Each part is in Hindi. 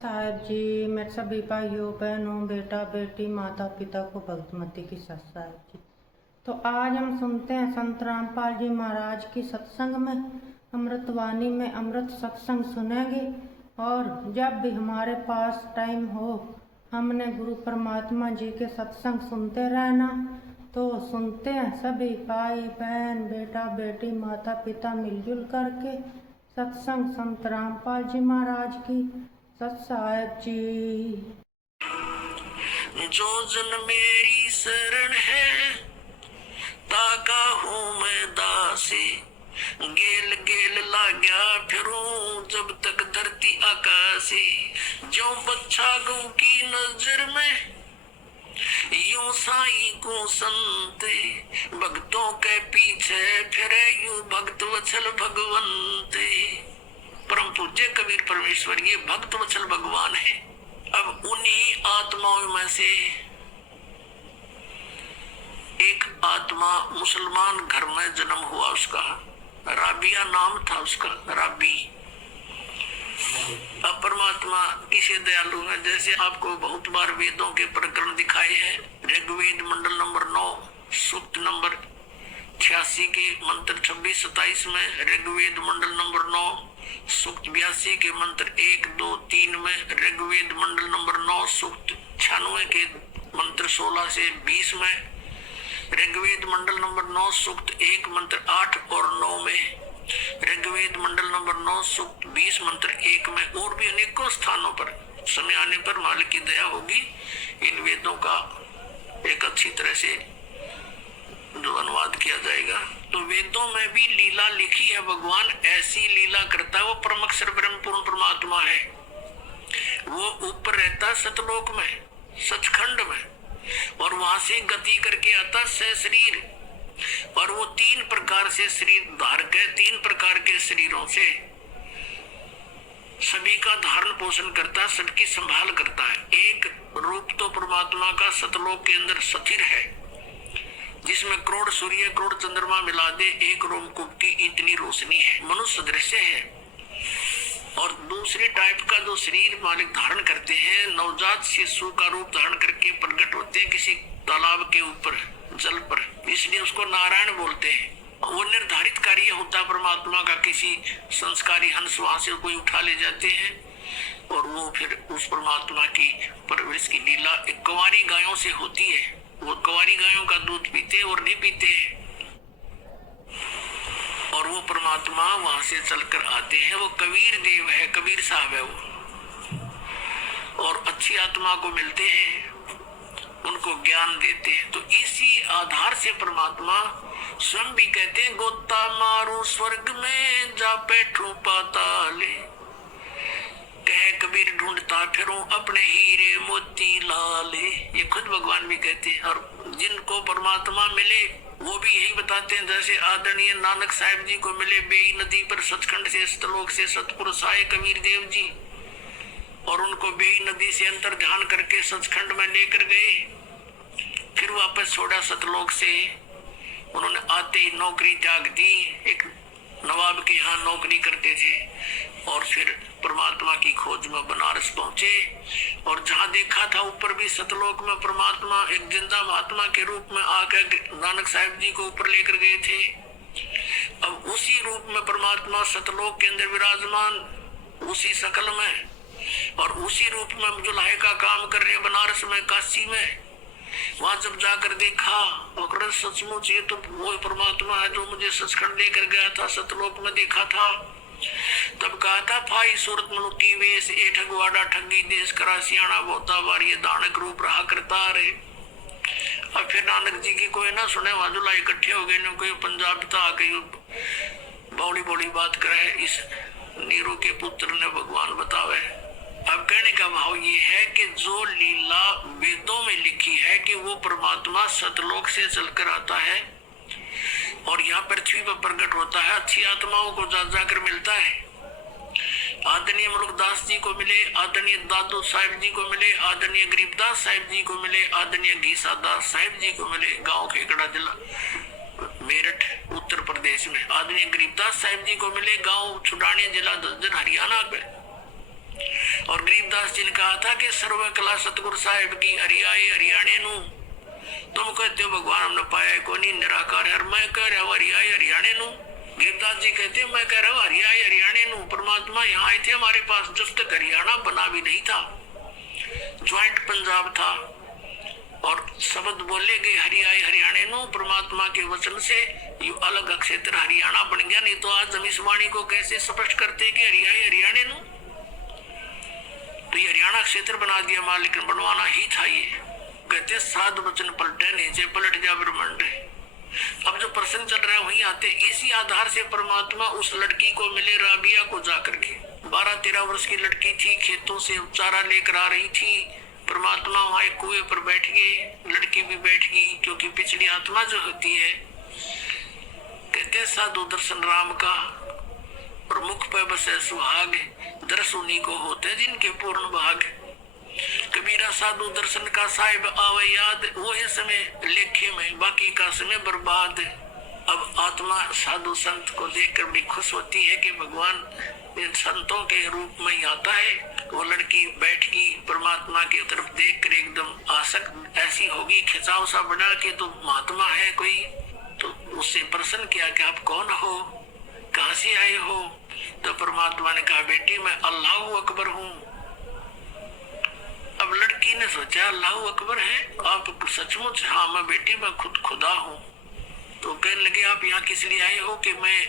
साहब जी, मेरे सभी भाइयों बहनों बेटा बेटी माता पिता को भक्तमती की सत साहब जी। तो आज हम सुनते हैं संत रामपाल जी महाराज की सत्संग में अमृतवाणी में अमृत सत्संग सुनेंगे। और जब भी हमारे पास टाइम हो हमने गुरु परमात्मा जी के सत्संग सुनते रहना। तो सुनते हैं सभी भाई बहन बेटा बेटी माता पिता मिलजुल करके सत्संग संत रामपाल जी महाराज की सत साहब जी। जो जन मेरी शरण है ताका हूँ मैं दासी, गेल गेल लाग्या फिरूं जब तक धरती आकाशी। जो बच्चा गऊ की नजर में यूं साई को संत, भक्तों के पीछे फिरे यूं भक्त वत्सल भगवंत। परम पूज्य कबीर परमेश्वर ये भक्त वत्सल भगवान है। अब उन्हीं आत्माओं में से एक आत्मा मुसलमान घर में जन्म हुआ, उसका राबिया नाम था उसका, राबी। अब परमात्मा किसी दयालु है, जैसे आपको बहुत बार वेदों के प्रकरण दिखाए हैं। ऋग्वेद मंडल नंबर 9 सूक्त नंबर 86 के मंत्र 26-27 में, ऋग्वेद मंडल नंबर 9 सूक्त 82 के मंत्र 1, 2, 3 में, ऋग्वेद मंडल नंबर 9 सूक्त 96 के मंत्र 16 से 20 में, ऋग्वेद मंडल नंबर 9 सूक्त 1 मंत्र 8 और 9 में, ऋग्वेद मंडल नंबर 9 सूक्त 20 मंत्र 1 में, और भी अनेकों स्थानों पर समय आने पर मालिक की दया होगी इन वेदों का एक अच्छी तरह से जो अनुवाद किया जाएगा। तो वेदों में भी लीला लिखी है, भगवान ऐसी लीला करता है। वो परम अक्षर ब्रह्म पूर्ण परमात्मा है। वो ऊपर रहता सतलोक में, सचखंड में, और वहां से गति करके आता शरीर, और वो 3 प्रकार से शरीर धारक है। 3 प्रकार के शरीरों से सभी का धारण पोषण करता, सबकी संभाल करता है। एक रूप तो परमात्मा का सतलोक के अंदर स्थिर है, जिसमें करोड़ सूर्य करोड़ चंद्रमा मिला दे एक रोमकूप की इतनी रोशनी है, मनुष्य दृश्य है। और दूसरे टाइप का जो शरीर मालिक धारण करते हैं, नवजात शिशु का रूप धारण करके प्रकट होते हैं किसी तालाब के ऊपर जल पर, इसलिए उसको नारायण बोलते हैं। वो निर्धारित कार्य होता परमात्मा का, किसी संस्कारी हंस वहां से कोई उठा ले जाते हैं और वो फिर उस परमात्मा की परवरिश की लीला एक कुंवारी गायों से होती है। वो कुंवारी गायों का दूध पीते और नहीं पीते, और वो परमात्मा वहां से चलकर आते हैं। वो कबीर देव है, कबीर साहब है वो, और अच्छी आत्मा को मिलते हैं, उनको ज्ञान देते हैं। तो इसी आधार से परमात्मा स्वयं भी कहते हैं, गोता मारू स्वर्ग में जा बैठू पाताले, कह कबीर ढूंढता फिरूं अपने हीरे मोती लाले। ये खुद भगवान भी कहते हैं। और जिनको परमात्मा मिले वो भी यही बताते हैं, जैसे आदरणीय नानक साहिब जी को मिले बेई नदी पर सचखंड से सतलोक से सतपुरुष आए कबीर देव जी, और उनको बेई नदी से अंतर ध्यान करके सचखंड में लेकर गए, फिर वापस छोड़ा सतलोक से। उन्होंने आते ही नौकरी त्याग दी, एक नवाब के यहाँ नौकरी करते थे, और फिर परमात्मा की खोज में बनारस पहुंचे। और जहाँ देखा था ऊपर भी सतलोक में परमात्मा एक जिंदा महात्मा के रूप में आकर नानक साहिब जी को ऊपर लेकर गए थे। अब उसी रूप में परमात्मा सतलोक के अंदर विराजमान, उसी शकल में, और उसी रूप में जुल्हे का काम कर रहे बनारस में, काशी में। वहां जब जाकर देखा और सचमुच ये तो वो परमात्मा है जो मुझे सचखंड लेकर गया था, सतलोक में देखा था। तब कहा था, फाई सूरत मनुकी वेश ए ठगवाड़ा ठगी देश करा सियाणा बोता बार, ये दानक रूप रहा करता रे। अब फिर नानक जी की कोई ना सुने, वहां जुला इकट्ठे हो गए न, कोई पंजाब था आके बौड़ी बौड़ी बात करे, इस नीरू के पुत्र ने भगवान बतावे। अब कहने का भाव ये है कि जो लीला वेदों में लिखी है कि वो परमात्मा सतलोक से चलकर आता है और यहाँ पृथ्वी पर प्रकट होता है, अच्छी आत्माओं को जा जाकर मिलता है। आदरणीय मुल्कदास जी को मिले, आदरणीय दादू साहिब जी को मिले, आदरणीय गरीबदास साहिब जी को मिले, आदरणीय घीसा दास साहिब जी को मिले, गांव खेकड़ा जिला मेरठ उत्तर प्रदेश में। आदरणीय गरीबदास साहिब जी को मिले, गांव छुडानी जिला दज्जन हरियाणा में। और गरीबदास कबीरदास जी ने कहा था कि सर्व कला सतगुरु साहिब की हरियाए हरियाणे नू, तुम कहते हो भगवान हमने पाया को नहीं निराकार है, मैं कह रहा हूँ हरियाए हरियाणे नू। गिरदास जी कहते हैं मैं कह रहा हूँ हरियाए हरियाणे नू। परमात्मा यहाँ आए थे हमारे पास जब तक हरियाणा बना भी नहीं था, ज्वाइंट पंजाब था, और शब्द बोले गए हरियाए हरियाणे नू। परमात्मा के वचन से ये अलग क्षेत्र हरियाणा बन गया, नहीं तो आज हम इस वाणी को कैसे स्पष्ट करते कि हरियाए हरियाणे नू। तो ये हरियाणा क्षेत्र बना दिया मालिक ने, बनवाना ही था। ये कहते साध वचन पलटे नीचे पलट जा ब्रह्मांड। अब जो प्रश्न चल रहा है वहीं आते, इसी आधार से परमात्मा उस लड़की को मिले राबिया को जाकर के। 12-13 वर्ष की लड़की थी, खेतों से चारा लेकर आ रही थी। परमात्मा वहां एक कुएं पर बैठ गए, लड़की भी बैठ गई, क्योंकि पिछली आत्मा जो होती है, कहते साधु दर्शन राम का और मुख पे बसे सुहाग, दर्श उन्हीं को होते जिनके पूर्ण भाग। कबीरा साधु दर्शन का साहिब आवे याद, वो है समय लेखे में बाकी का समय बर्बाद। अब आत्मा साधु संत को देखकर बड़ी खुश होती है कि भगवान इन संतों के रूप में ही आता है। वो लड़की बैठ गई, परमात्मा की तरफ देखकर एकदम आसक्त ऐसी होगी, खिंचाव सा बना के तो महात्मा है कोई। तो उससे प्रश्न किया कि आप कौन हो, कहाँ से आए हो? तो परमात्मा ने कहा बेटी मैं अल्लाह अकबर हूँ। अब लड़की ने सोचा अल्लाह अकबर है, आप सचमुच? हाँ मैं बेटी मैं खुद खुदा हूँ। तो कहने लगे आप यहाँ किस लिए आए हो? कि मैं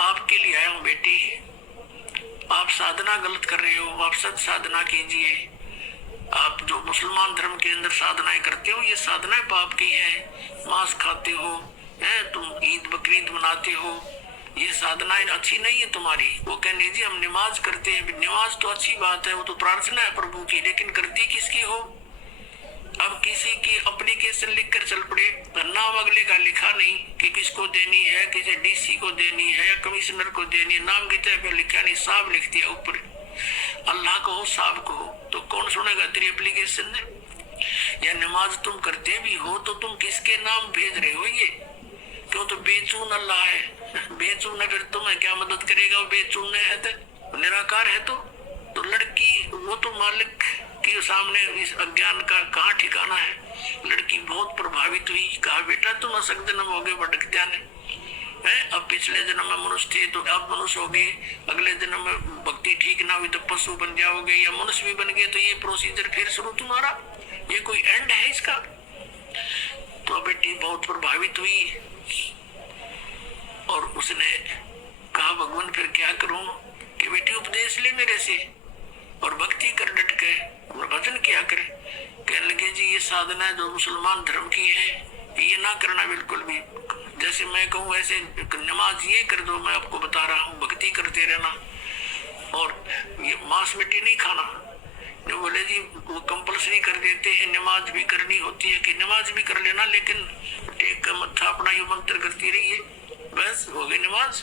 आपके लिए आया हूँ बेटी, आप साधना गलत कर रहे हो, आप सच साधना कीजिए। आप जो मुसलमान धर्म के अंदर साधनाएं करते हो ये साधनाएं पाप की है, मांस खाते हो, तुम ईद बकरीद मनाते हो, ये साधनाएं अच्छी नहीं है तुम्हारी। वो कहने जी हम नमाज करते हैं। नमाज तो अच्छी बात है, वो तो प्रार्थना है प्रभु की, लेकिन करती किसकी हो? अब किसी की एप्लीकेशन लिख कर चल पड़े, नाम अगले का लिखा नहीं कि किसको देनी है, किसी डीसी को देनी है या कमिश्नर को देनी है, नाम की तरह लिखा नहीं, साहब लिख दिया ऊपर, अल्लाह को हो साहब को हो। तो कौन सुनेगा तेरी एप्लीकेशन ने? या नमाज तुम करते भी हो तो तुम किसके नाम भेज रहे हो? ये क्यों? तो बेचून अल्लाह है, बेचून है, फिर तुम्हें क्या मदद करेगा? वो बेचून है तो निराकार है। तो लड़की वो तो मालिक के सामने इस अज्ञान का कहाँ ठिकाना है। लड़की बहुत प्रभावित हुई, कहा बेटा तुम असक जन्म हो गए भटक जाने है, अब पिछले जन्म में मनुष्य थे तो अब मनुष्य हो गए, अगले जन्म में भक्ति ठीक ना हुई तो पशु बन जाओगे या मनुष्य भी बन गए, तो ये प्रोसीजर फिर शुरू तुम्हारा, ये कोई एंड है इसका? तो बेटी बहुत प्रभावित हुई और उसने कहा भगवान फिर क्या करूं? कि बेटी उपदेश ले मेरे से और भक्ति कर डट के और भजन किया करे। कहने लगे जी ये साधना जो मुसलमान धर्म की है ये ना करना बिल्कुल भी। जैसे मैं कहूँ ऐसे नमाज ये कर दो, मैं आपको बता रहा हूँ, भक्ति करते रहना और ये मांस मिट्टी नहीं खाना। जो बोले जी वो कंपल्सरी कर देते हैं, नमाज भी करनी होती है कि नमाज भी कर लेना, लेकिन टेक का मत्था अपना ये मंत्र करती रहिए, बस हो गई नमाज।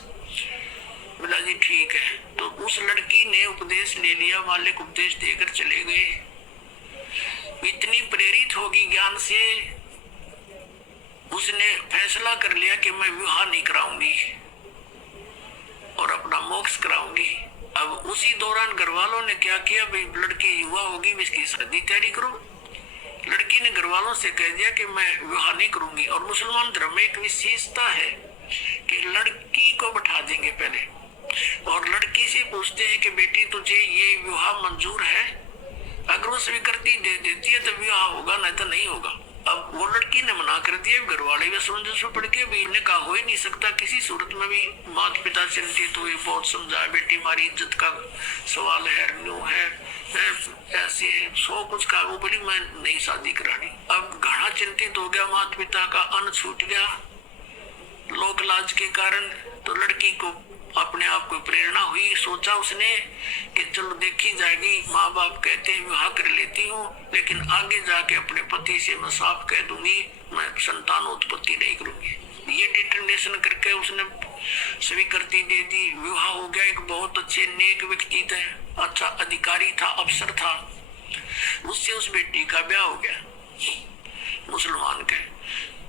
बोला जी ठीक है। तो उस लड़की ने उपदेश ले लिया, मालिक उपदेश देकर चले गए। इतनी प्रेरित होगी ज्ञान से, उसने फैसला कर लिया कि मैं विवाह नहीं कराऊंगी और अपना मोक्ष कराऊंगी। अब उसी दौरान घर वालों ने क्या किया, भाई लड़की युवा होगी इसकी शादी तैयारी करो। लड़की ने घर वालों से कह दिया कि मैं विवाह नहीं करूंगी। और मुसलमान धर्म में एक विशेषता है कि लड़की को बैठा देंगे पहले और लड़की से पूछते हैं कि बेटी तुझे ये विवाह मंजूर है? अगर वो स्वीकृति दे देती है तो विवाह होगा, नहीं तो नहीं होगा। अब वो लड़की ने मना कर दिया, घर वाले भी समझ पड़ के भी इन्हें कहा हो ही नहीं सकता किसी सूरत में भी। माता पिता चिंतित हुए, बहुत समझाया बेटी हमारी इज्जत का सवाल है, न्यू है, ऐसे 100 कुछ का। वो बोली मैं नहीं शादी करानी। अब घना चिंतित हो गया, माता पिता का अन्न छूट गया लोक लाज के कारण। तो लड़की को अपने आप को प्रेरणा हुई, सोचा उसने कि चलो देखी जाएगी, माँ बाप कहते हैं विवाह कर लेती हूँ, लेकिन आगे जाके अपने पति से मैं साफ कह दूंगी मैं संतान उत्पत्ति नहीं करूंगी। ये डिटरमिनेशन करके उसने स्वीकृति दे दी। विवाह हो गया। एक बहुत अच्छे नेक व्यक्ति थे, अच्छा अधिकारी था, अफसर था, उससे उस बेटी का ब्याह हो गया मुसलमान के।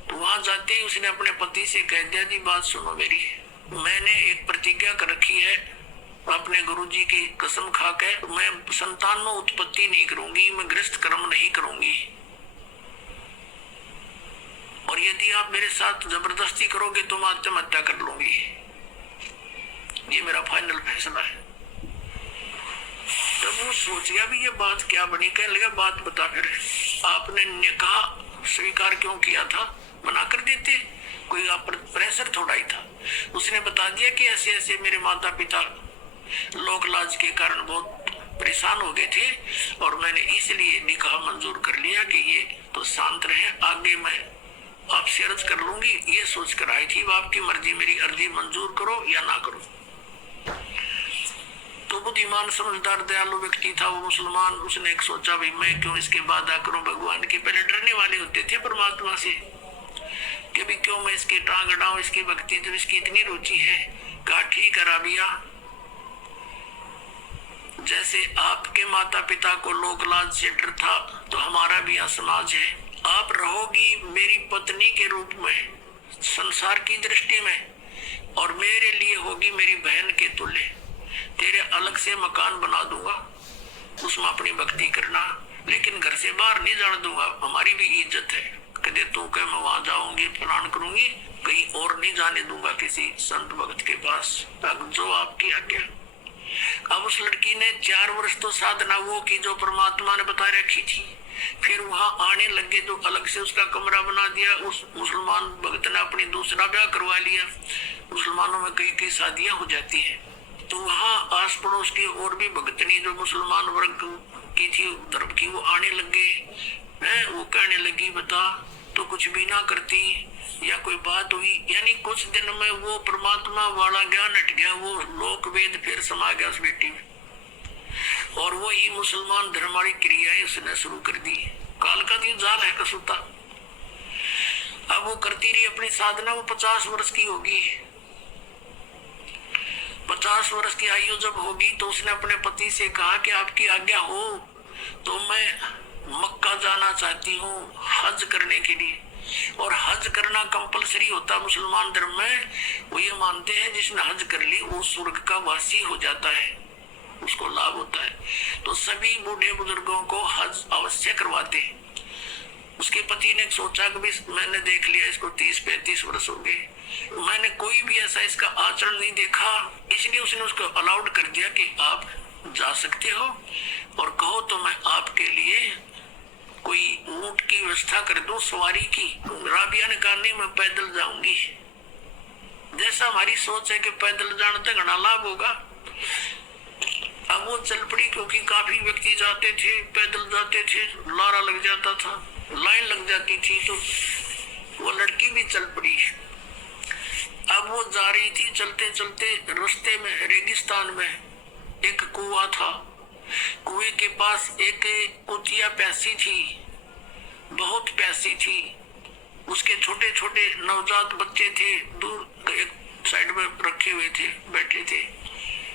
तो वहां जाते ही उसने अपने पति से कह दिया जी बात सुनो मेरी, मैंने एक प्रतिज्ञा कर रखी है अपने गुरुजी की कसम खा के मैं संतान में उत्पत्ति नहीं करूंगी, मैं गृहस्थ कर्म नहीं करूंगी, और यदि आप मेरे साथ जबरदस्ती करोगे तो मैं आत्महत्या कर लूंगी। ये मेरा फाइनल फैसला है। तब वो सोच गया भी ये बात क्या बनी। कहने लगा बात बता, फिर आपने निकाह स्वीकार क्यों किया था, मना कर देते, कोई आप पर प्रेशर थोड़ा ही था। उसने बता दिया कि ऐसे ऐसे मेरे माता पिता लोक लाज के कारण बहुत परेशान हो गए थे और मैंने इसलिए निकाह मंजूर कर लिया कि ये तो शांत रहे, आगे मैं आपसे अर्ज कर लूंगी। ये सोच कर आई थी, आपकी मर्जी, मेरी अर्जी मंजूर करो या ना करो। तो बुद्धिमान समझदार दयालु व्यक्ति था वो मुसलमान। उसने एक सोचा भाई मैं क्यों इसके वादा करूं भगवान के। पहले डरने वाले होते थे परमात्मा से कि भी क्यों मैं इसकी टांग अड़ाऊं, इसकी भक्ति तो इसकी इतनी रुचि है। कहा ठीक है राबिया, जैसे आपके माता पिता को लोक लाज से डर था तो हमारा भी यहाँ समाज है। आप रहोगी मेरी पत्नी के रूप में संसार की दृष्टि में और मेरे लिए होगी मेरी बहन के तुल्य। तेरे अलग से मकान बना दूंगा, उसमें अपनी भक्ति करना, लेकिन घर से बाहर नहीं जाने दूंगा। हमारी भी इज्जत है, कदे तू कह मैं वहां जाऊंगी फलान करूंगी, कहीं और नहीं जाने दूंगा किसी संत भक्त के पास, जो आपकी आज्ञा। अब उस लड़की ने 4 वर्ष तो साधना वो की जो परमात्मा ने बता रखी थी। फिर वहां आने लगे तो अलग से उसका कमरा बना दिया। उस मुसलमान भक्त ने अपनी दूसरा ब्याह करवा लिया। मुसलमानों में कई कई शादियां हो जाती है, तो वहाँ आस पड़ोस की और भी भक्तनी जो मुसलमान वर्ग की थी धर्म की, वो आने लगे हैं। वो कहने लगी बता तो कुछ भी ना करती या कोई बात हुई, यानी कुछ दिन में वो परमात्मा वाला ज्ञान हट गया, वो लोक वेद फिर समा गया उस बेटी में, और वो ही मुसलमान धर्म वाली क्रियाएं उसने शुरू कर दी। काल का दिन जाल है कसूता। अब वो करती रही अपनी साधना। वो 50 वर्ष की होगी। 50 वर्ष की आयु जब होगी तो उसने अपने पति से कहा कि आपकी आज्ञा हो तो मैं मक्का जाना चाहती हूँ हज करने के लिए। और हज करना कंपलसरी होता मुसलमान धर्म में। वो ये मानते हैं जिसने हज कर ली वो स्वर्ग का वासी हो जाता है, उसको लाभ होता है। तो सभी बूढ़े बुजुर्गों को हज अवश्य करवाते हैं। उसके पति ने सोचा कि मैंने देख लिया इसको 30-35 वर्ष हो गए, मैंने कोई भी ऐसा इसका आचरण नहीं देखा, इसलिए उसने उसको अलाउड कर दिया कि आप जा सकते हो और कहो तो मैं आपके लिए कोई ऊंट की व्यवस्था कर दूं सवारी की। राबिया ने कहा नहीं मैं पैदल जाऊंगी। जैसा हमारी सोच है कि पैदल जाने तक घना लाभ होगा। अब वो चल पड़ी, क्योंकि काफी व्यक्ति जाते थे, पैदल जाते थे, लारा लग जाता था, लाइन लग जाती थी, तो वो लड़की भी चल पड़ी। अब वो जा रही थी, चलते चलते रास्ते में रेगिस्तान में एक कुआं था। कुएं के पास एक कुतिया प्यासी थी, बहुत प्यासी थी। उसके छोटे छोटे नवजात बच्चे थे, दूर एक साइड में रखे हुए थे, बैठे थे,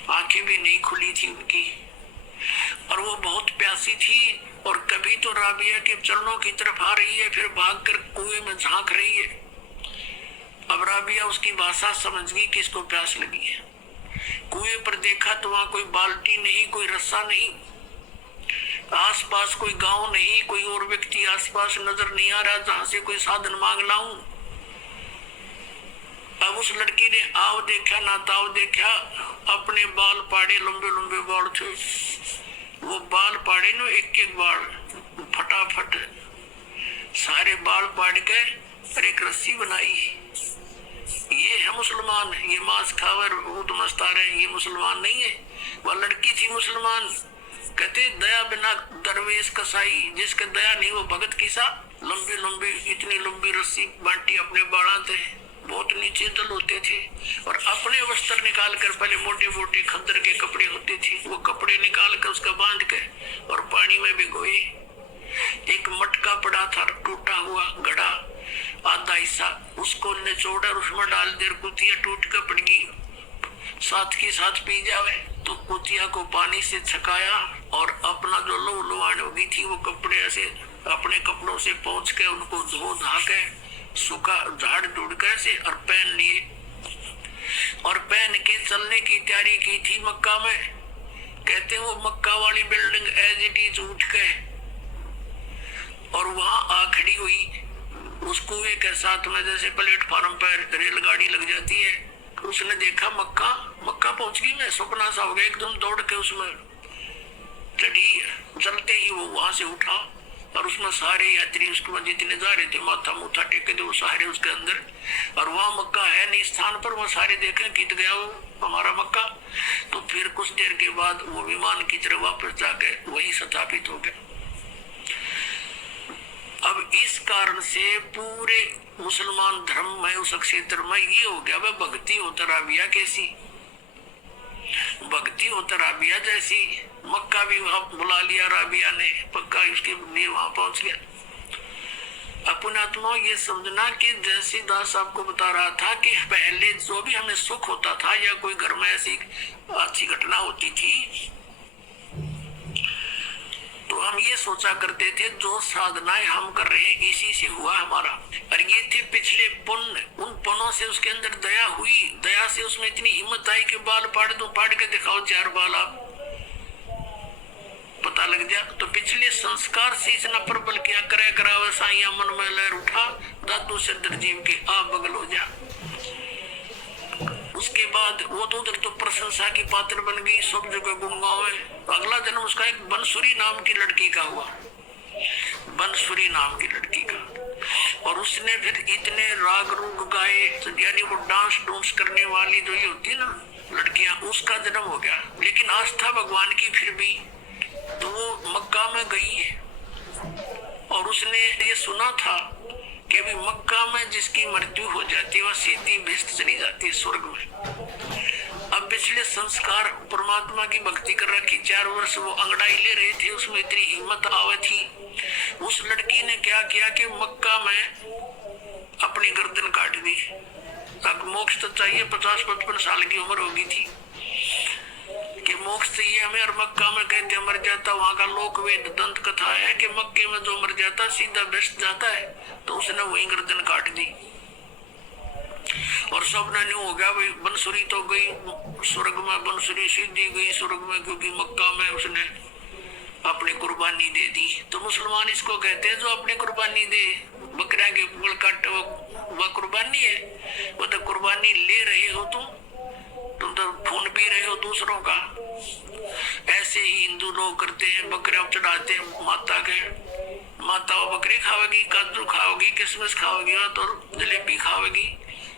आंखें भी नहीं खुली थी उनकी, और वो बहुत प्यासी थी। और कभी तो राबिया के चरणों की तरफ आ रही है, फिर भागकर कुएं में झांक रही है। अब राबिया उसकी भाषा समझ गई कि इसको प्यास लगी है। कुएं पर देखा तो वहां कोई बाल्टी नहीं, कोई रस्सा नहीं, आसपास कोई गांव नहीं, कोई और व्यक्ति आसपास नजर नहीं आ रहा जहां से कोई साधन मांग लाऊं। अब उस लड़की ने आव देखा ना ताव देखा, अपने बाल पाड़े, लंबे लंबे बाल थे, वो बाल पाड़े नो एक एक बाल फटाफट सारे बाल पाड़ के और एक रस्सी बनाई। ये है मुसलमान, ये मांस खावर ऊट मस्तार है, ये मुसलमान नहीं है। वह लड़की थी मुसलमान। कहते दया बिना दरवेश कसाई, जिसके दया नहीं वो भगत किसा। लंबी लंबी इतनी लंबी रस्सी बांटी अपने बाड़ा थे, बहुत नीचे जल होते थे, और अपने वस्त्र निकाल कर, पहले मोटे मोटे खद्दर के कपड़े होते थे, वो कपड़े निकाल कर उसका बांध के और पानी में भिगोए। एक मटका पड़ा था टूटा हुआ घड़ा, आधा हिस्सा, उसको निचोड़ा और उसमें डाल दे, कुतिया टूट कर पड़ गई, साथ के साथ पी जावे। तो कुतिया को पानी से छकाया और अपना जो लो लुहान होगी थी वो कपड़े ऐसे अपने कपड़ों से पहुंच के उनको धो धा के सूखा झाड़ ढूंढ के से और पहन लिए। और पहन के चलने की तैयारी की थी मक्का में। कहते वो मक्का वाली बिल्डिंग एज इट इज उठ गए और वहां आ खड़ी हुई उस कुएं के साथ में, जैसे प्लेटफार्म पर रेलगाड़ी लग जाती है। उसने देखा मक्का पहुंच गई। मैं सपना सा हो गया, एकदम दौड़ के उसमें चढ़ी। चलते ही वो वहां से उठा और उसमें सारे यात्री उसके बाद जितने जा रहे थे माथा मुथा टेके थे वो सारे उसके अंदर। और वहां मक्का है नहीं स्थान पर, वो सारे देखे कित गया वो हमारा मक्का। तो फिर कुछ देर के बाद वो विमान की तरफ वापस जाके वहीं स्थापित हो गया। अब इस कारण से पूरे मुसलमान धर्म में उस क्षेत्र में ये हो गया, वह भक्ति होता राबिया कैसी, भक्ति होता राबिया जैसी। मक्का भी वहां बुला लिया राबिया ने, पक्का उसके लिए वहां पहुंच गया। अपने आत्मा ये समझना कि जैसे दास आपको बता रहा था कि पहले जो भी हमें सुख होता था या कोई घर में ऐसी अच्छी घटना होती थी तो हम ये सोचा करते थे जो साधनाएं हम कर रहे हैं इसी से हुआ हमारा। और ये थे पिछले पुण्य, उन पुण्यों से उसके अंदर दया हुई, दया से उसमें इतनी हिम्मत आई कि बाल पाड़ दो, पाड़ के दिखाओ 4 बाल, आप पता लग जा। तो पिछले संस्कार से इतना प्रबल किया करे करा वैसा यहाँ मन में लहर उठा, दादू से दरजीव के आप बगल हो जा। उसके बाद वो तो उधर तो प्रशंसा की पात्र बन गई, सब जगह गुणगांव है। अगला जन्म उसका एक बनसुरी नाम की लड़की का हुआ, बनसुरी नाम की लड़की का। और उसने फिर इतने राग रूग गाए, यानी वो डांस करने वाली जो ये होती ना लड़कियां, उसका जन्म हो गया। लेकिन आस्था भगवान की फिर भी, तो वो मक्का में गई है और उसने ये सुना था कि भी मक्का में जिसकी मृत्यु हो जाती है वह सीधी भिष्ट चली जाती है स्वर्ग में। अब पिछले संस्कार परमात्मा की भक्ति कर रखी, 4 वर्ष वो अंगड़ाई ले रहे थे, उसमें इतनी हिम्मत आवे थी। उस लड़की ने क्या किया कि मक्का में अपनी गर्दन काट दी। अब मोक्ष तो चाहिए, 50-55 साल की उम्र होगी थी कि मोक्ष चाहिए हमें। और मक्का में कहते मर जाता, वहां का लोक वेद दंत कथा है कि मक्के में जो मर जाता सीधा भ्रष्ट जाता है। तो उसने वही गर्दन काट दी और सब ने हो गया भाई, बनसुरी तो गई स्वर्ग में, बनसुरी सीधी गई स्वर्ग में, क्योंकि मक्का में उसने अपनी कुर्बानी दे दी। तो मुसलमान इसको कहते हैं जो अपनी कुर्बानी दे, बकरा के बल काट वह कुर्बानी है। वो तो कुर्बानी ले रहे हो तुम तो खून पी रहे हो दूसरों का। ऐसे ही हिंदू लोग करते हैं, बकरे चढ़ाते हैं माता के, माता वो बकरी खावेगी, काजू खाओगी, किशमिश खाओगी तो जलेबी खावेगी।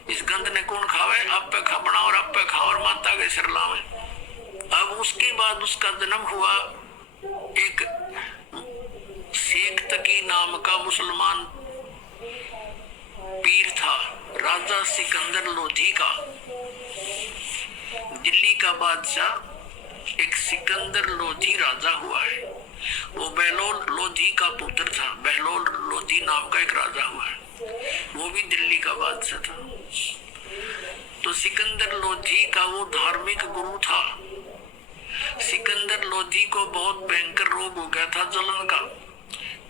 इस गंद ने कौन खावे, आप पे खा बना और आप पे खाओ और माता के सिर लावे। अब उसके बाद उसका जन्म हुआ एक शेख तकी नाम का मुसलमान पीर था, राजा सिकंदर लोधी का, दिल्ली का बादशाह एक सिकंदर लोधी राजा हुआ है। वो बहलोल लोधी का पुत्र था, बहलोल लोधी नाम का एक राजा हुआ है, वो भी दिल्ली का बादशाह था। तो सिकंदर लोधी का वो धार्मिक गुरु था। सिकंदर लोधी को बहुत भयंकर रोग हो गया था जलन का,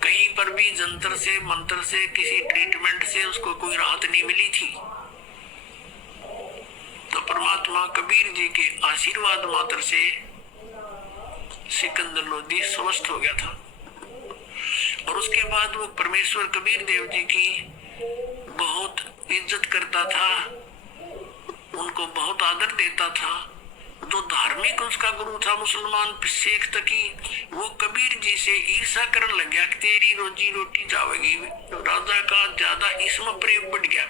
कहीं पर भी जंतर से मंत्र से किसी ट्रीटमेंट से उसको कोई राहत नहीं मिली थी। तो परमात्मा कबीर जी के आशीर्वाद मात्र से सिकंदर लोधी स्वस्थ हो गया था। और उसके बाद वो परमेश्वर कबीर देव जी की बहुत इज्जत करता था, उनको बहुत आदर देता था। जो धार्मिक उसका गुरु था मुसलमान शेख तकी, वो कबीर जी से ईर्षा करने लग गया कि तेरी रोजी रोटी जाएगी। राजा का ज्यादा इसमें प्रेम बढ़ गया।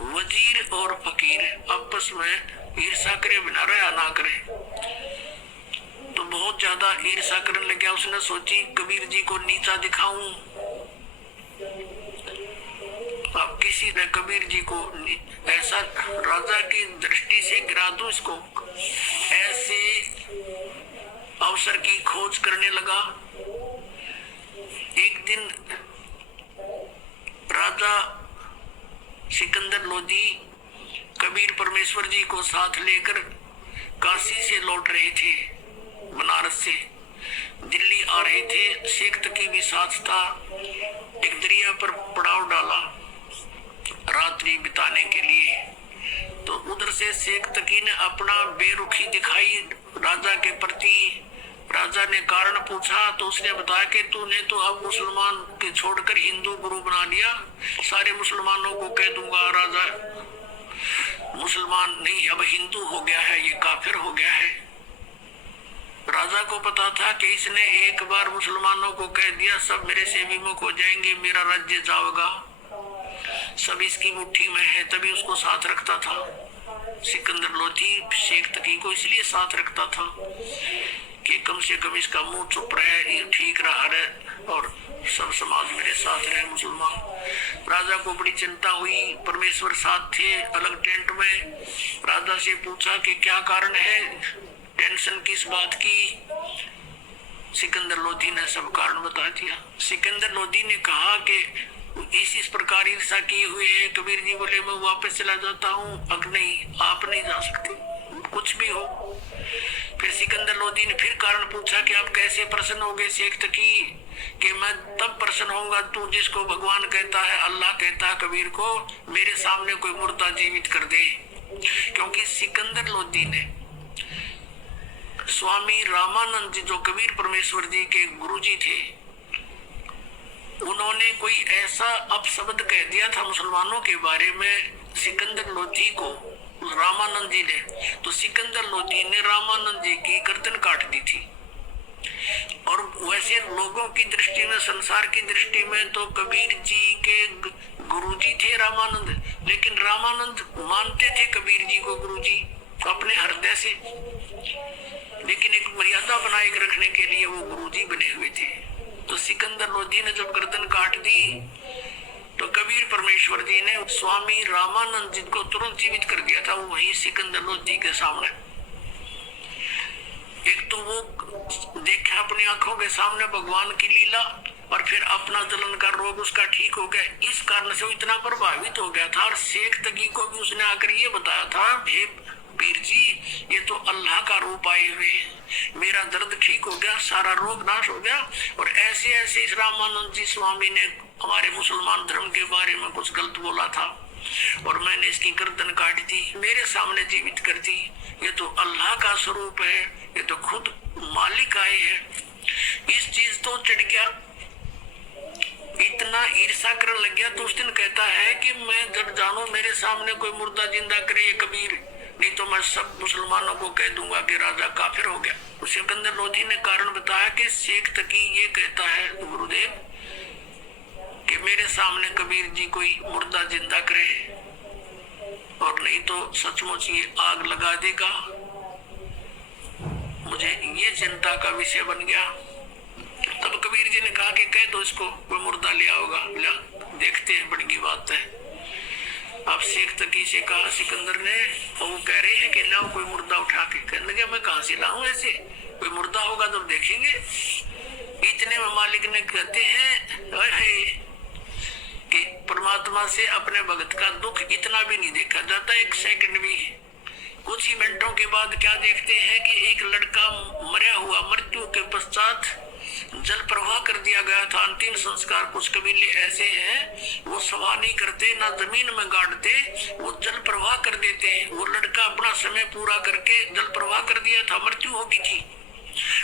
वजीर और फकीर आपस में ईर्षा करे बिना रहा ना करे, तो बहुत ज्यादा ईर्षा करने लग गया। उसने सोची कबीर जी को नीचा दिखाऊं, अब किसी ने कबीर जी को ऐसा राजा की दृष्टि से गिरा दूं इसको। ऐसे अवसर की खोज करने लगा। एक दिन राजा सिकंदर लोधी कबीर परमेश्वर जी को साथ लेकर काशी से लौट रहे थे, बनारस से दिल्ली आ रहे थे। शेख तकी भी साथ था। एक दरिया पर पड़ाव डाला रात्रि बिताने के लिए। तो उधर से शेख तकी ने अपना बेरुखी दिखाई राजा के प्रति। राजा ने कारण पूछा तो उसने बताया कि तूने तो अब मुसलमान के छोड़कर हिंदू गुरु बना लिया, सारे मुसलमानों को कह दूंगा राजा मुसलमान नहीं अब हिंदू हो गया है, ये काफिर हो गया है। राजा को पता था कि इसने एक बार मुसलमानों को कह दिया सब मेरे से विमुख हो जाएंगे, मेरा राज्य जाएगा, सब इसकी मुट्ठी में है, तभी उसको साथ रखता था। सिकंदर लोधी शेख तकी को इसलिए साथ रखता था कि कम से कम इसका मुंह चुप रहे, ये ठीक रहा रहे और सब समाज मेरे साथ रहे मुसलमान। राजा को बड़ी चिंता हुई, परमेश्वर साथ थे अलग टेंट में। राजा से पूछा कि क्या कारण है, टेंशन किस बात की। सिकंदर लोधी ने सब कारण बता दिया। सिकंदर लोधी ने कहा कि इस प्रकार ईर्षा किए हुए है। कबीर जी बोले मैं वापस चला जाता हूँ। अग नहीं, आप नहीं जा सकते, कुछ भी हो। फिर सिकंदर लोधी ने फिर कारण पूछा कि आप कैसे प्रसन्न हो गए शेख तकी, कि मैं तब प्रसन्न होऊंगा तू जिसको भगवान कहता है, अल्लाह कहता है कबीर को, मेरे सामने कोई मुर्दा जीवित कर दे। क्योंकि सिकंदर लोधी ने स्वामी रामानंद जी जो कबीर परमेश्वर जी के गुरुजी थे, उन्होंने कोई ऐसा अपशब्द कह दिया था मुसलमानों के बारे में सिकंदर लोधी को रामानंद जी ने, तो सिकंदर लोधी ने रामानंद जी की गर्दन काट दी थी। और वैसे लोगों की दृष्टि में, संसार की दृष्टि में तो कबीर जी के गुरुजी थे रामानंद, लेकिन रामानंद मानते थे कबीर जी को गुरुजी अपने हृदय से, लेकिन एक मर्यादा बनाए रखने के लिए वो गुरुजी बने हुए थे। तो सिकंदर लोधी ने जब गर्दन काट दी तो कबीर परमेश्वर जी ने स्वामी रामानंद जी को तुरंत जीवित कर दिया था, वही सिकंदर लोधी के सामने। एक तो वो देखा अपनी आंखों के सामने भगवान की लीला, और फिर अपना जलन का रोग उसका ठीक हो गया। इस कारण से वो इतना प्रभावित हो गया था। और शेख तकी को भी उसने आकर ये बताया था, हे पीर जी ये तो अल्लाह का रूप आए हुए, मेरा दर्द ठीक हो गया, सारा रोग नाश हो गया। और ऐसे ऐसे इस रामानंद जी स्वामी ने हमारे मुसलमान धर्म के बारे में कुछ गलत बोला था और मैंने इसकी गर्दन काट दी, मेरे सामने जीवित कर दी। ये तो अल्लाह का स्वरूप है, ये तो खुद मालिक आए हैं। इस चीज तो चढ़ गया, इतना ईर्षा करने लग गया। तो उस दिन कहता है कि मैं जब जानू मेरे सामने कोई मुर्दा जिंदा करे ये कबीर, नहीं तो मैं सब मुसलमानों को कह दूंगा कि राजा काफिर हो गया। सिकंदर लोधी ने कारण बताया कि शेख तकी ये कहता है गुरुदेव कि मेरे सामने कबीर जी कोई मुर्दा जिंदा करे और नहीं तो सचमुच ये आग लगा देगा। मुझे ये चिंता का विषय बन गया। तब कबीर जी ने कहा कि कह दो इसको, कोई मुर्दा ले आओगा, ला देखते हैं, बड़ी बात है। अब शेख तकी से कहा सिकंदर ने, और वो कह रहे हैं कि लाओ कोई मुर्दा उठा के। कहने लगे मैं कहां से लाऊं, ऐसे कोई मुर्दा होगा तो देखेंगे। इतने में मालिक ने कहते हैं कि परमात्मा से अपने भगत का दुख इतना भी नहीं देखा जाता, एक सेकंड भी। कुछ ही मिनटों के बाद क्या देखते हैं कि एक लड़का मरा हुआ, मृत्यु के पश्चात जल प्रवाह कर दिया गया था। अंतिम संस्कार कुछ कबीले ऐसे हैं वो सवाह नहीं करते, ना जमीन में गाड़ते, वो जल प्रवाह कर देते हैं। वो लड़का अपना समय पूरा करके जल प्रवाह कर दिया था, मृत्यु हो गई थी,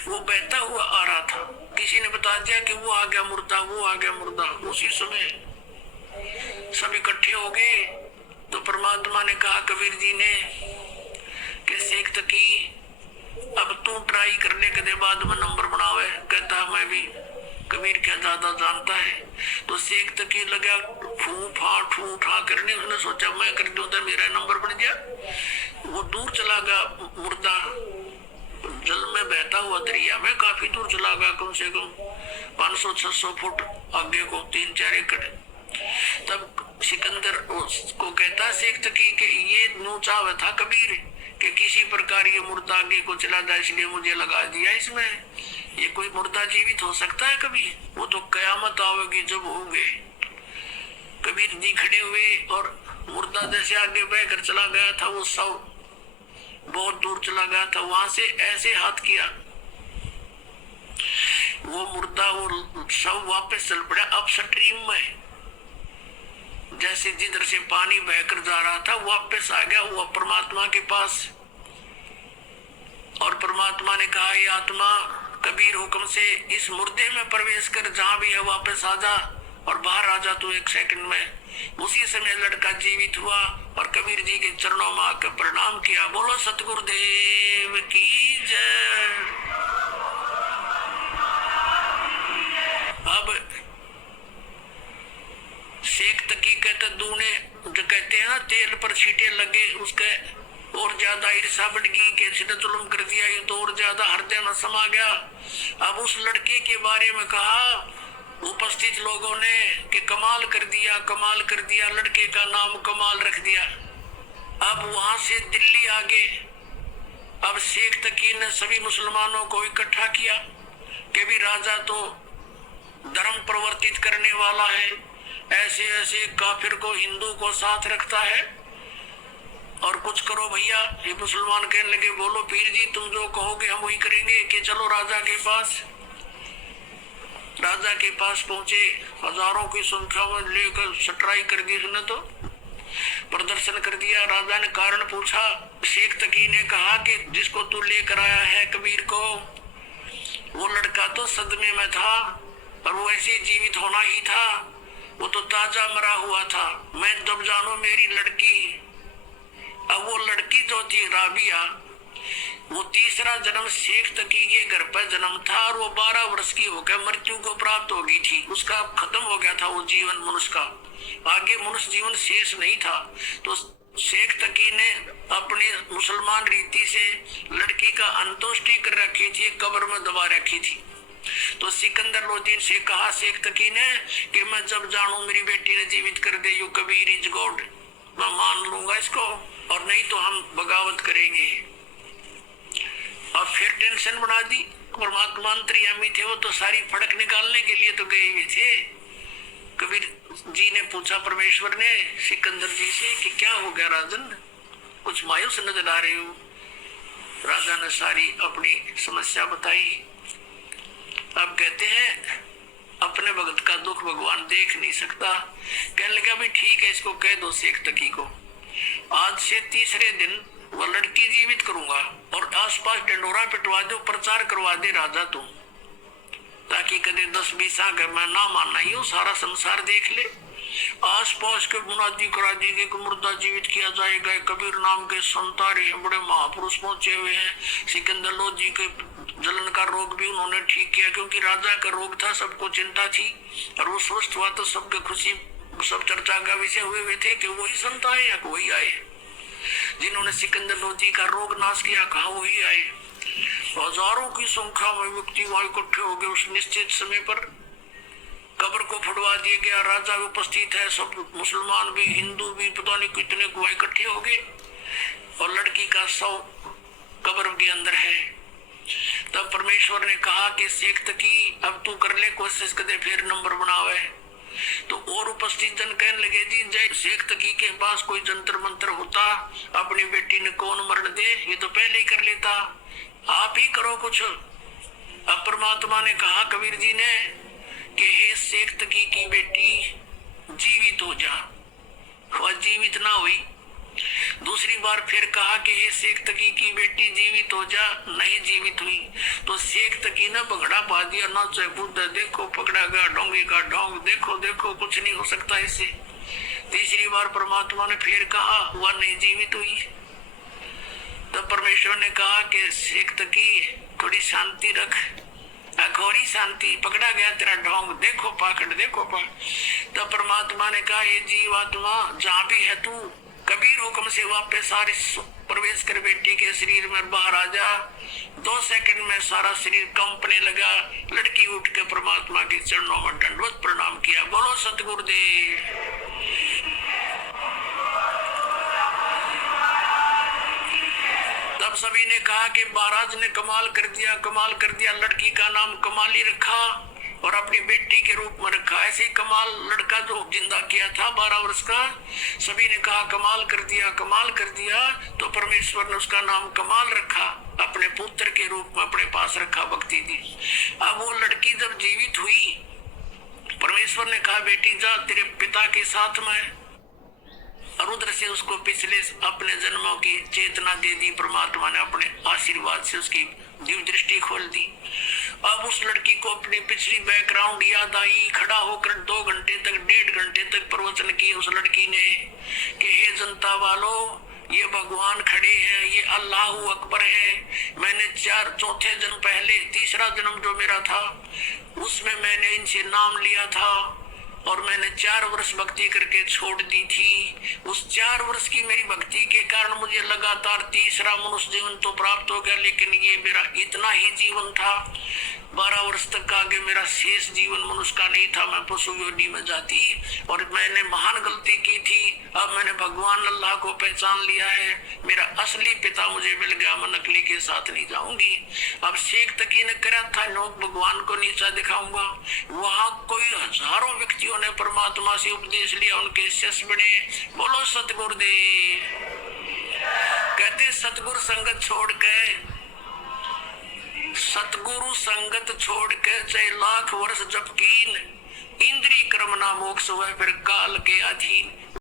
वो बहता हुआ आ रहा था। किसी ने बता दिया कि वो आ गया मुर्दा, वो आ गया मुर्दा। उसी समय सब इकट्ठे हो गए तो परमात्मा ने कहा कबीर जी ने कि शेख तकी अब तू ट्राई करने के बाद में नंबर बनावे। कहता मैं भी कबीर क्या ज्यादा जानता है। तो शेख तकी लगा ठू ठा करने, उसने सोचा मैं कर दूं तो मेरा नंबर बन गया। वो दूर चला गया मुर्दा, जल में बहता हुआ दरिया में काफी दूर चला गया, कम से कम 500-600 फुट आगे को, 3-4 एकड़। तब सिकंदर को कहता शेख तकी कि ये नूचाव था कबीर कि किसी प्रकार ये मुर्दा आगे को चला जाए, इसलिए मुझे लगा दिया इसमें। ये कोई मुर्दा जीवित हो सकता है कभी? वो तो कयामत आवेगी जब होंगे। कबीर जी खड़े हुए और मुर्दा जैसे आगे बहकर चला गया था, वो सब बहुत दूर चला गया था, वहां से ऐसे हाथ किया, वो मुर्दा वो सब वापस चल पड़ा। अब स्ट्रीम में जैसे जिधर से पानी बहकर जा रहा था वापस आ गया वो परमात्मा के पास। और परमात्मा ने कहा, ये आत्मा कबीर हुक्म से इस मुर्दे में प्रवेश कर, जहां भी है वापस आ जा और बाहर आ जा तू 1 सेकंड में। उसी समय लड़का जीवित हुआ और कबीर जी के चरणों में आकर प्रणाम किया। बोलो सतगुरुदेव की जय। अब शेख तकी कहते दूने जो कहते हैं ना तेल पर छींटे लगे, उसके और ज्यादा ईर्षा बढ़ गई कि इसने जुल्म कर दिया, ये तो और ज्यादा हृदय में समा गया। अब उस लड़के के बारे में कहा उपस्थित लोगों ने कि कमाल कर दिया, कमाल कर दिया, लड़के का नाम कमाल रख दिया। अब वहां से दिल्ली आ गए। अब शेख तकी ने सभी मुसलमानों को इकट्ठा किया कि भी राजा तो धर्म प्रवर्तित करने वाला है, ऐसे ऐसे काफिर को हिंदू को साथ रखता है, और कुछ करो भैया। ये मुसलमान कहने लगे, बोलो पीर जी तुम जो कहोगे हम वही करेंगे, कि चलो राजा के पास। राजा के पास पहुंचे, हजारों की संख्या में लेकर सटराई कर दी उसने, तो प्रदर्शन कर दिया। राजा ने कारण पूछा, शेख तकी ने कहा कि जिसको तू लेकर आया है कबीर को, वो लड़का तो सदमे में था और वो ऐसे जीवित होना ही था, वो तो ताजा मरा हुआ था। मैं जब जानू मेरी लड़की, अब वो लड़की जो थी राबिया, वो तीसरा जन्म शेख तकी के घर पर जन्म था और वो 12 वर्ष की होकर मृत्यु को प्राप्त हो गई थी। उसका खत्म हो गया था वो जीवन मनुष्य का, आगे मनुष्य जीवन शेष नहीं था। तो शेख तकी ने अपनी मुसलमान रीति से लड़की का अंत्येष्टि कर रखी थी, कब्र में दबा रखी थी। तो सिकंदर लोदीन से कहा शेख तकी ने कि मैं जब जानू मेरी बेटी ने जीवित कर दे, यू कबीर इज गॉड, मैं मान लूंगा इसको, और नहीं तो हम बगावत करेंगे। और फिर टेंशन बढ़ा दी। परमात्मा अंतर्यामी थे, वो तो सारी फड़क निकालने के लिए तो गए हुए थे। कबीर जी ने पूछा परमेश्वर ने सिकंदर जी से कि क्या हो गया राजन, कुछ मायूस नजर आ रहे हो। राजा ने सारी अपनी समस्या बताई। अब कहते हैं अपने भगत का दुख भगवान देख नहीं सकता। कहने लगा भाई ठीक है, इसको कह दो शेख तकी को आज से तीसरे दिन वो लड़की जीवित करूंगा, और आसपास डंडोरा पिटवा दो, प्रचार करवा दे राजा तू, ताकि कदे 10-20 घर में ना मानना, यो सारा संसार देख ले। आसपास के मुनादी करा दी गई कि मुर्दा जीवित किया जाएगा। कबीर नाम के संतारे हैं, बड़े महापुरुष पहुंचे हुए हैं। सिकंदर लोदी के जलन का रोग भी उन्होंने ठीक किया, क्योंकि राजा का रोग था, सबको चिंता थी, और वो स्वस्थ हुआ तो सबके खुशी, सब चर्चा का विषय हुए थे कि वही संत आए या वही आए जिन्होंने सिकंदर लोदी का रोग नाश किया। कहा वही आए। हजारों की संख्या में व्यक्ति वहां इकट्ठे हो गए। उस निश्चित समय पर कब्र को फुड़वा दिया गया। राजा उपस्थित है, सब मुसलमान भी, हिंदू भी, पता नहीं कितने को इकट्ठे हो गए, और लड़की का शव कब्र के अंदर है। तब परमेश्वर ने कहा कि शेख तकी अब तू कर ले कोशिश, कदे फिर नंबर बनावे। तो और उपस्थित जन कहने लगे, जी जय शेख तकी के पास कोई जंतर मंत्र होता, अपनी बेटी ने कौन मरण दे, ये तो पहले ही कर लेता, आप ही करो कुछ। अब परमात्मा ने कहा कबीर जी ने कि हे शेख तकी की बेटी जीवित हो जा, वह जीवित ना हुई। दूसरी बार फिर कहा कि हे शेख तकी की बेटी जीवित हो जा, नहीं जीवित हुई। तो शेख तकी ने पकड़ा पा दिया, ना चाहे बुद्ध देखो पकड़ा गया, डोंगी का ढोंग देखो देखो, कुछ नहीं हो सकता इससे। तीसरी बार परमात्मा ने फिर कहा, वह नहीं जीवित हुई। तब परमेश्वर ने कहा कि शेख तकी थोड़ी शांति रख, अघोरी शांति, पकड़ा गया तेरा ढोंग, देखो पाकड़ देखो पाकड़। तब परमात्मा ने कहा, ये जीवात्मा जहाँ भी है तू कबीर हुक्म से वापस सारे प्रवेश कर बेटी के शरीर में बाहर आ जा। 2 सेकंड में सारा शरीर कंपने लगा। लड़की उठ के परमात्मा के चरणों में दंडवत प्रणाम किया। बोलो सतगुरुदेव। तब सभी ने कहा कि महाराज ने कमाल कर दिया, कमाल कर दिया। लड़की का नाम कमाली रखा और अपनी बेटी के रूप में रखा। ऐसे ही कमाल लड़का जो जिंदा किया था 12 वर्ष का, सभी ने कहा कमाल कर दिया, कमाल कर दिया। तो परमेश्वर ने उसका नाम कमाल रखा, अपने पुत्र के रूप में अपने पास रखा, भक्ति दी। अब वो लड़की जब जीवित हुई, परमेश्वर ने कहा बेटी जा तेरे पिता के साथ में रुद्र से उसको पिछले अपने जन्मों की चेतना दे दी परमात्मा ने, अपने आशीर्वाद से उसकी दिव्य दृष्टि खोल दी। अब उस लड़की को अपनी पिछली बैकग्राउंड याद आई। खड़ा होकर 2 घंटे तक 1.5 घंटे तक प्रवचन किए उस लड़की ने कि हे जनता वालों, ये भगवान खड़े हैं, ये अल्लाहू अकबर है। मैंने 4 जन्म पहले, तीसरा जन्म जो मेरा था उसमें मैंने इनसे नाम लिया था और मैंने 4 वर्ष भक्ति करके छोड़ दी थी। उस 4 वर्ष की मेरी भक्ति के कारण मुझे लगातार तीसरा मनुष्य जीवन तो प्राप्त हो गया, लेकिन ये मेरा इतना ही जीवन था। 12 वर्ष तक आगे मेरा शेष जीवन मनुष्य का नहीं था, मैं पशु योनि में जाती और मैंने महान गलती की थी। अब मैंने भगवान अल्लाह को पहचान लिया है, मेरा असली पिता मुझे मिल गया, मैं नकली के साथ नहीं जाऊंगी। अब शेख तकी ने करा था लोग भगवान को नीचा दिखाऊंगा, वहां कोई हजारों व्यक्तियों ने परमात्मा से उपदेश लिया, उनके शिष्य बने। बोलो सतगुरुदेव। कहते सतगुरु संगत छोड़ के, सतगुरु संगत छोड़ के चाहे लाख वर्ष जब कीन, इंद्री कर्म ना मोक्ष हुआ फिर काल के अधीन।